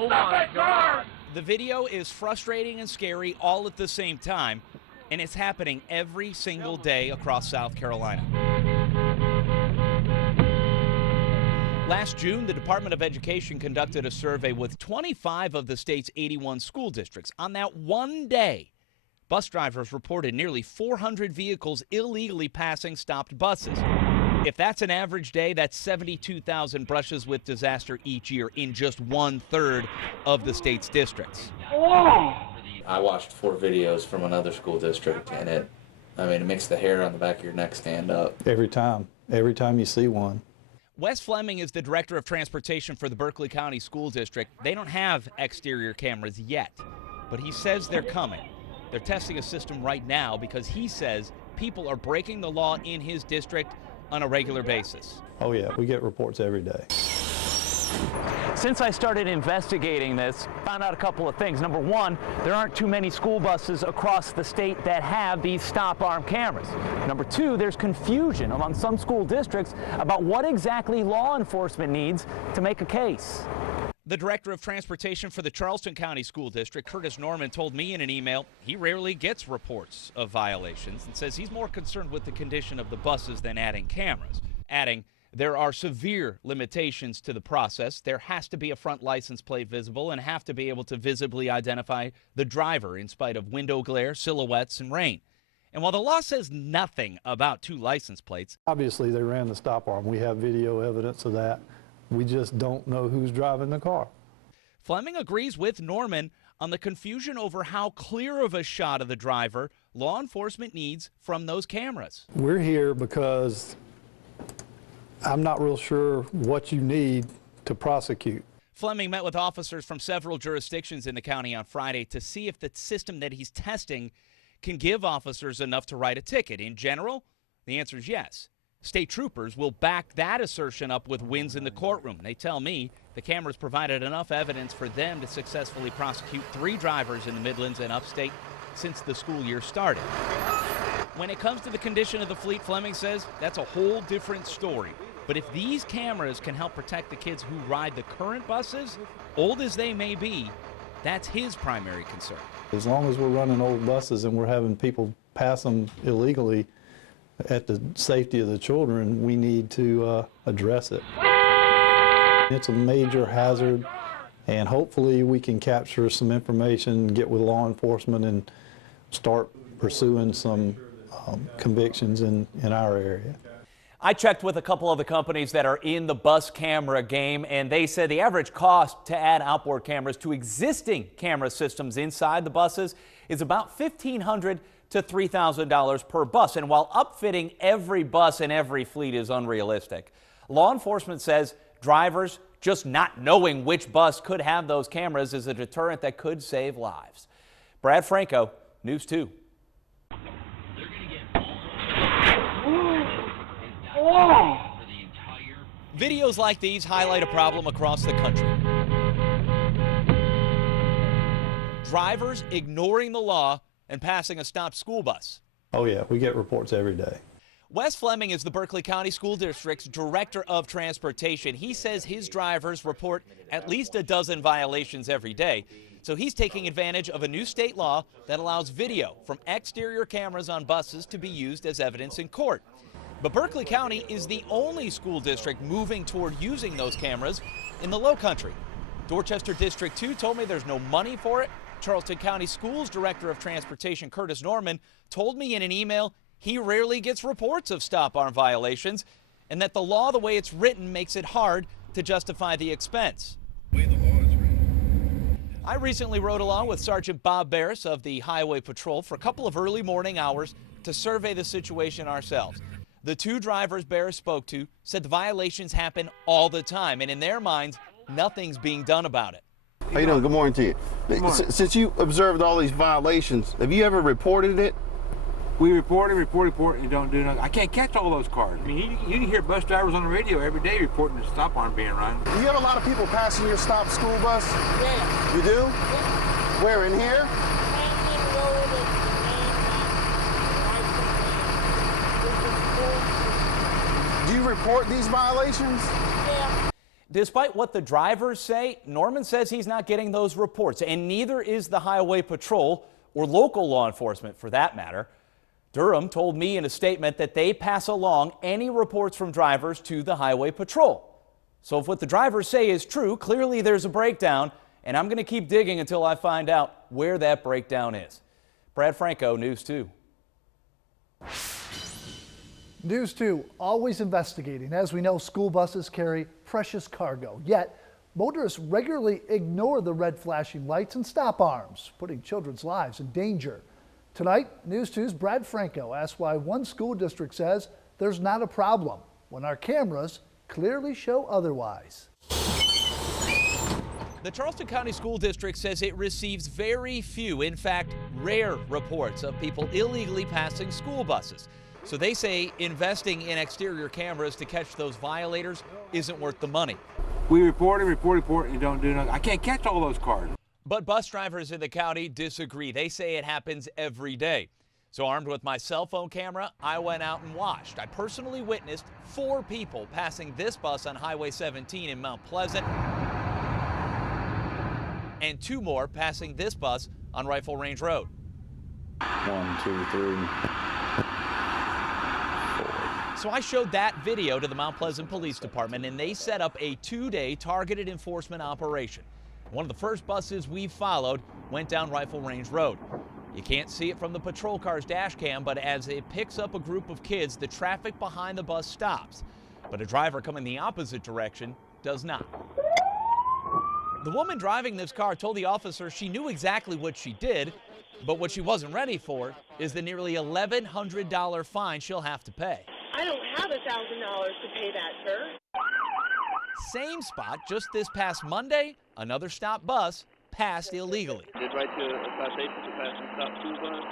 Oh my God! The video is frustrating and scary all at the same time, and it's happening every single day across South Carolina. Last June, the Department of Education conducted a survey with 25 of the state's 81 school districts. On that one day, bus drivers reported nearly 400 vehicles illegally passing stopped buses. If that's an average day, that's 72,000 brushes with disaster each year in just 1/3 of the state's districts. I watched 4 videos from another school district, and it makes the hair on the back of your neck stand up. Every time you see one. Wes Fleming is the director of transportation for the Berkeley County School District. They don't have exterior cameras yet, but he says they're coming. They're testing a system right now because he says people are breaking the law in his district on a regular basis. Oh yeah, we get reports every day. Since I started investigating this, found out a couple of things. Number one, there aren't too many school buses across the state that have these stop arm cameras. Number two, there's confusion among some school districts about what exactly law enforcement needs to make a case. The director of transportation for the Charleston County School District, Curtis Norman, told me in an email he rarely gets reports of violations and says he's more concerned with the condition of the buses than adding cameras. Adding, there are severe limitations to the process. There has to be a front license plate visible and have to be able to visibly identify the driver in spite of window glare, silhouettes, and rain. And while the law says nothing about 2 license plates, Obviously, they ran the stop arm. We have video evidence of that. We just don't know who's driving the car. Fleming agrees with Norman on the confusion over how clear of a shot of the driver law enforcement needs from those cameras. We're here because I'm not real sure what you need to prosecute. Fleming met with officers from several jurisdictions in the county on Friday to see if the system that he's testing can give officers enough to write a ticket. In general, the answer is yes. State troopers will back that assertion up with wins in the courtroom. They tell me the cameras provided enough evidence for them to successfully prosecute 3 drivers in the Midlands and upstate since the school year started. When it comes to the condition of the fleet, Fleming says that's a whole different story. But if these cameras can help protect the kids who ride the current buses, old as they may be, that's his primary concern. As long as we're running old buses and we're having people pass them illegally at the safety of the children, we need to address it. It's a major hazard, and hopefully we can capture some information, get with law enforcement, and start pursuing some convictions in our area. I checked with a couple of the companies that are in the bus camera game, and they said the average cost to add outboard cameras to existing camera systems inside the buses is about $1,500 to $3,000 per bus. And while upfitting every bus in every fleet is unrealistic, law enforcement says drivers just not knowing which bus could have those cameras is a deterrent that could save lives. Brad Franko, News 2. Videos like these highlight a problem across the country. Drivers ignoring the law and passing a stopped school bus. Oh yeah, we get reports every day. Wes Fleming is the Berkeley County School District's Director of Transportation. He says his drivers report at least a dozen violations every day. So he's taking advantage of a new state law that allows video from exterior cameras on buses to be used as evidence in court. But Berkeley County is the only school district moving toward using those cameras in the Lowcountry. Dorchester District 2 told me there's no money for it. Charleston County Schools Director of Transportation Curtis Norman told me in an email he rarely gets reports of stop-arm violations and that the law, the way it's written, makes it hard to justify the expense. I recently rode along with Sergeant Bob Barris of the Highway Patrol for a couple of early morning hours to survey the situation ourselves. The 2 drivers Barris spoke to said the violations happen all the time, and in their minds, nothing's being done about it. How you doing? Good morning to you. Good morning. Since you observed all these violations, have you ever reported it? We report, and don't do nothing. I can't catch all those cars. I mean, you can hear bus drivers on the radio every day reporting the stop arm being run. Do you have a lot of people passing your stop school bus? Yeah. You do? Yeah. Where, in here? Do you report these violations? Yeah. Despite what the drivers say, Norman says he's not getting those reports, and neither is the Highway Patrol or local law enforcement for that matter. Durham told me in a statement that they pass along any reports from drivers to the Highway Patrol. So if what the drivers say is true, clearly there's a breakdown, and I'm going to keep digging until I find out where that breakdown is. Brad Franco, News 2. News 2, always investigating. As we know, school buses carry precious cargo. Yet, motorists regularly ignore the red flashing lights and stop arms, putting children's lives in danger. Tonight, News 2's Brad Franco asks why one school district says there's not a problem when our cameras clearly show otherwise. The Charleston County School District says it receives very few, in fact, rare reports of people illegally passing school buses. So they say investing in exterior cameras to catch those violators isn't worth the money. We report, and don't do nothing. I can't catch all those cars. But bus drivers in the county disagree. They say it happens every day. So armed with my cell phone camera, I went out and watched. I personally witnessed 4 people passing this bus on Highway 17 in Mount Pleasant, and 2 more passing this bus on Rifle Range Road. 1, 2, 3. So I showed that video to the Mount Pleasant Police Department, and they set up a 2-day targeted enforcement operation. One of the first buses we followed went down Rifle Range Road. You can't see it from the patrol car's dash cam, but as it picks up a group of kids, the traffic behind the bus stops. But a driver coming the opposite direction does not. The woman driving this car told the officer she knew exactly what she did, but what she wasn't ready for is the nearly $1,100 fine she'll have to pay. I don't have $1,000 to pay that, sir. Same spot, just this past Monday, another stop bus passed illegally. Did right to a citation to pass and stop school bus.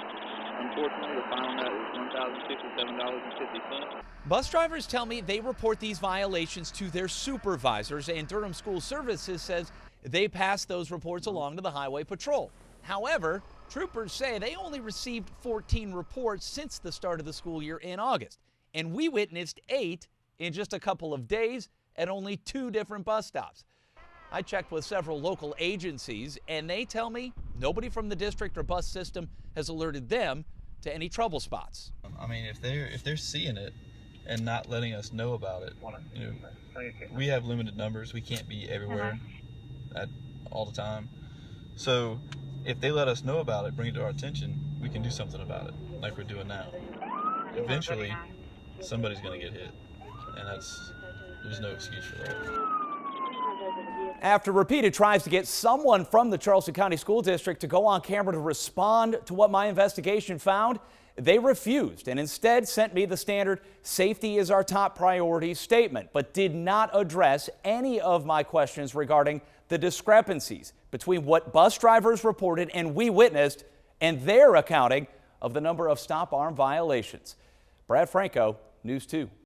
Unfortunately, the fine on that is $1,067.50. Bus drivers tell me they report these violations to their supervisors, and Durham School Services says they pass those reports along to the Highway Patrol. However, troopers say they only received 14 reports since the start of the school year in August, and we witnessed 8 in just a couple of days at only 2 different bus stops. I checked with several local agencies, and they tell me nobody from the district or bus system has alerted them to any trouble spots. I mean, if they're seeing it and not letting us know about it, you know, we have limited numbers. We can't be everywhere at all the time. So if they let us know about it, bring it to our attention, we can do something about it, like we're doing now. Eventually, somebody's going to get hit, and there's no excuse for that. After repeated tries to get someone from the Charleston County School District to go on camera to respond to what my investigation found, they refused and instead sent me the standard "safety is our top priority" statement, but did not address any of my questions regarding the discrepancies between what bus drivers reported and we witnessed and their accounting of the number of stop arm violations. Brad Franco, News 2.